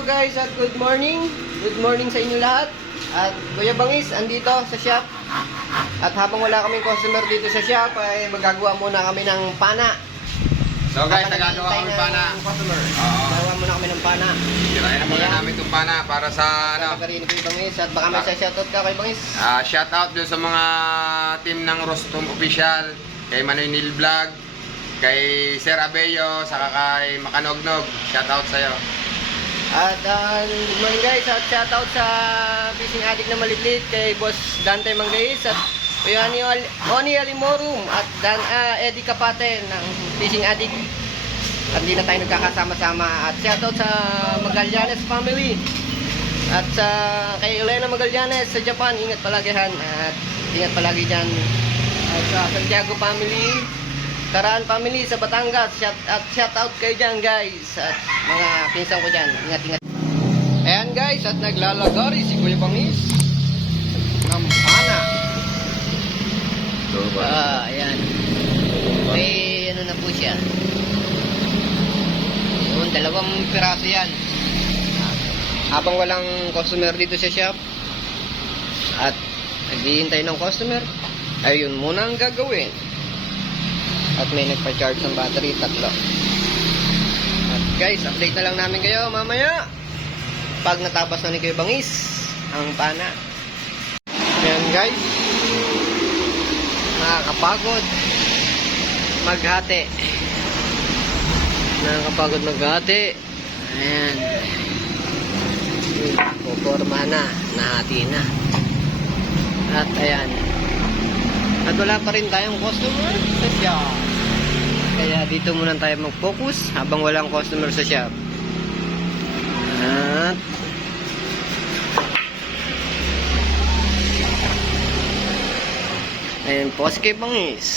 Hello guys at good morning. Good morning sa inyo lahat. At Kuya Bangis, andito sa shop. At habang wala kaming customer dito sa shop, ay magagawa muna kami ng pana. So guys, nagagawa kami naghihintay pana. ng Customer. Oo. Gagawa muna kami ng pana. Tirayan na muna namin itong pana para sa ano. Kalagarin Kuya Bangis. At baka may Ah. sa shoutout ka Kuya Bangis. ah shout out doon sa mga team ng Rostom Official, kay Manoy Neil Vlog, kay Sir Abello, saka kay Makanognog. Shout out sa'yo. At uh, good morning guys. At shoutout sa fishing addict na malitlit kay Boss Dante Manggais at Kuya Oni, Al- Oni Alimorum at Dan, ah, Eddie Kapate ng fishing addict. At hindi na tayo nagkakasama-sama. At shoutout sa Magallanes family. At sa kay Elena Magallanes sa Japan, ingat palagi han. At ingat palagi dyan. At sa Santiago family, Karaan family sa Batangas. Shout, at shout out kayo dyan guys. At mga pinsan ko dyan. Ingat ingat. Ayan guys, at naglalagari si Kuya Bangis. Ng pana. Ah, ayan. May ano na po siya. Yun, dalawang piraso yan. Habang walang customer dito sa shop, at naghihintay ng customer, ayun muna ang gagawin. At may nagpa-charge ng battery, tatlo. At guys, update na lang namin kayo mamaya. Pag natapos na ni Kuya Bangis, ang pana. Ayan guys. Nakakapagod. Maghati. Nakakapagod maghati. Ayan. Puporma na. Nahati na. At ayan. At wala pa rin tayong customer sa shop. Kaya dito muna tayo mag-focus habang walang customer sa shop. At Ayan po si kay Bangis.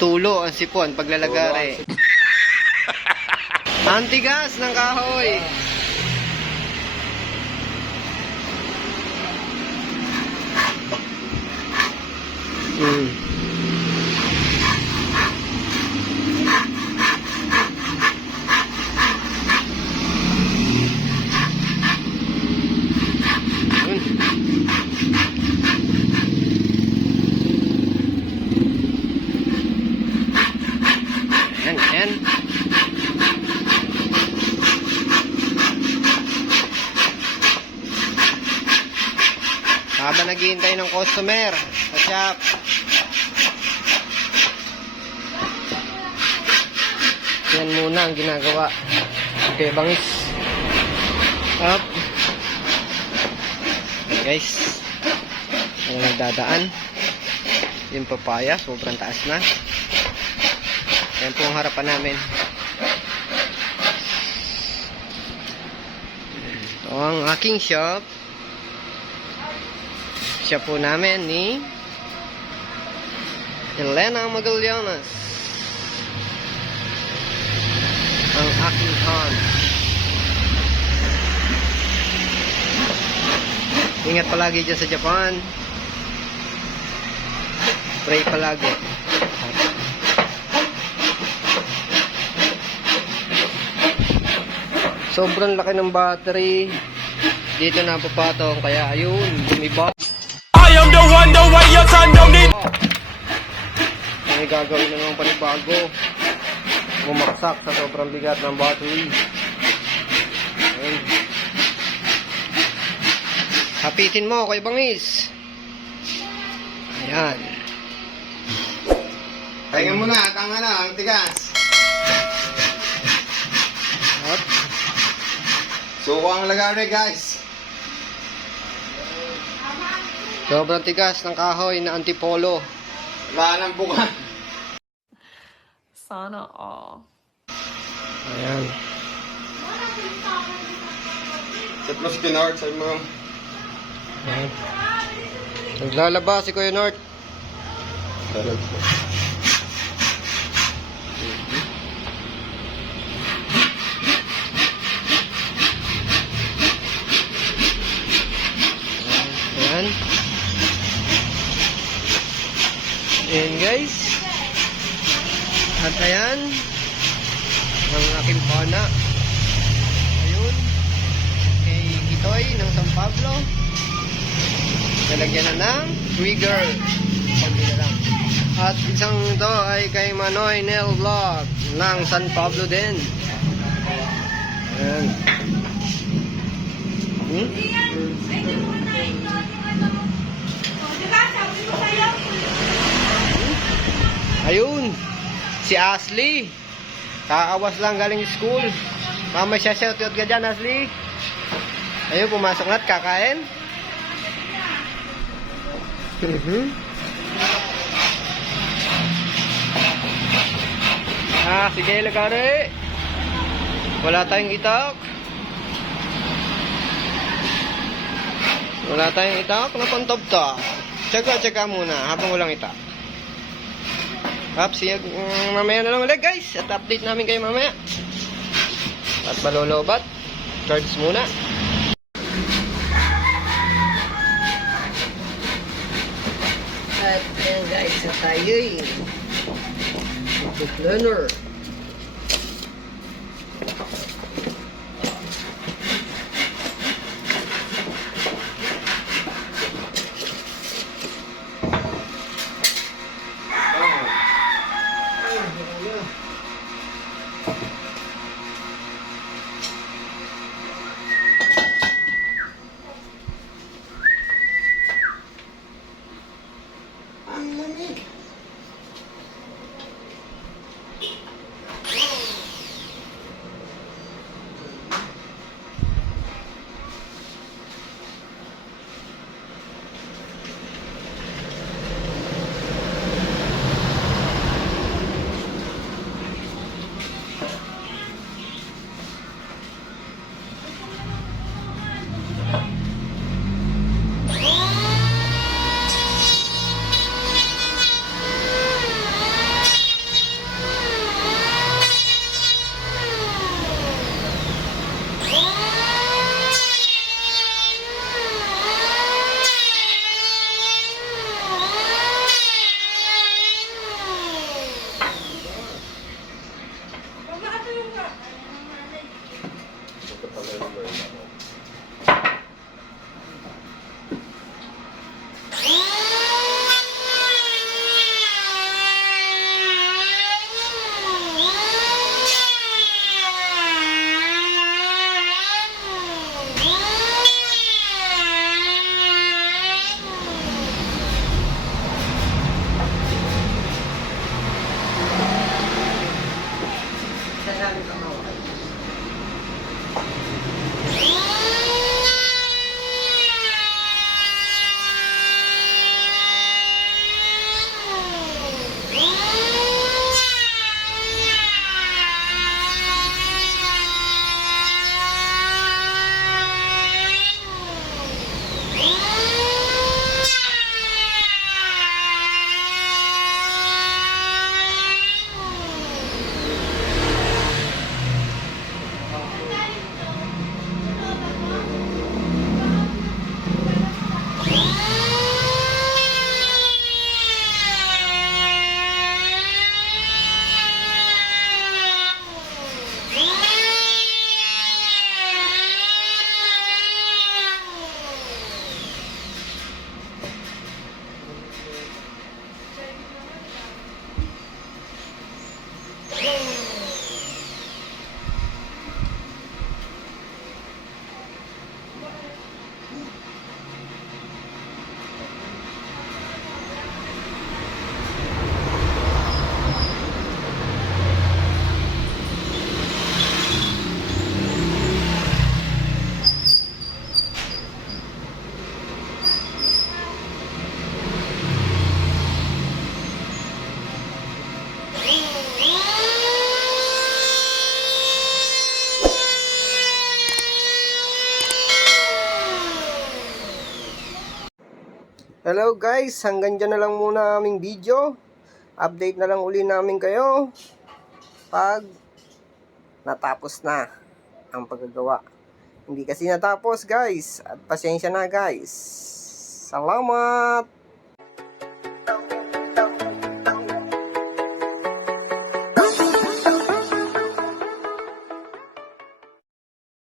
Tulo ang sipon paglalagari. Antigas ng kahoy. Mm. Yun. Ayan. Habang naghihintay ng customer sa shop. Yan muna ang ginagawa. Okay, bangis. Up. Guys. Ang nagdadaan. Yung papaya, sobrang taas na. Yan po ang harapan namin. Ito ang aking shop. Shop po namin ni Elena Magallanes. Ang aking hand. Ingat palagi dyan sa Japan. Pray palagi. Sobrang laki ng battery. Dito na papatong kaya ayun, bumiba. I am the one, the way your son don't need. May gagawin na naman panibago. Bumaksak sa sobrang bigat ng battery. Ayun. Hapitin mo kay Bangis. Ayan. Pahinga muna at ang ano, ang tigas. Suko ang lagari guys. sobrang tigas ng kahoy na antipolo. Wala nang buka. Sana all. Ayan. Sa plus kinart sa mo. Ayan. Naglalaba si Kuya North. Ayan. Ayan guys. At ayan. Ang aking pana. Ayun. Kay Kitoy ng San Pablo. Nalagyan na ng trigger. Pagdi na lang. At isang to ay kay Manoy Nel Vlog ng San Pablo din. Ayan. Hmm? Ayan. Ay, di mo na ito. Ano? Oh, di ba, sabi mo sa'yo? Ayun. Si Ashley. Kaawas lang galing school. Mama siya shoutout ka dyan, Ashley. Ayun, pumasok na at kakain. Mhm. ah, sige, lagari. Wala tayong itak. Wala tayong itak na pantobta. Tsaga-tsaga muna habang walang itak. Up, siya, mm, mamaya na lang ulit guys. At update namin kayo mamaya. At malolobat. Charge muna. At yan guys, tayo eh. Ito Ito pala yung ano? Hello guys, hanggang dyan na lang muna aming video. Update na lang uli namin kayo pag natapos na ang paggagawa. Hindi kasi natapos guys. At pasensya na guys. Salamat!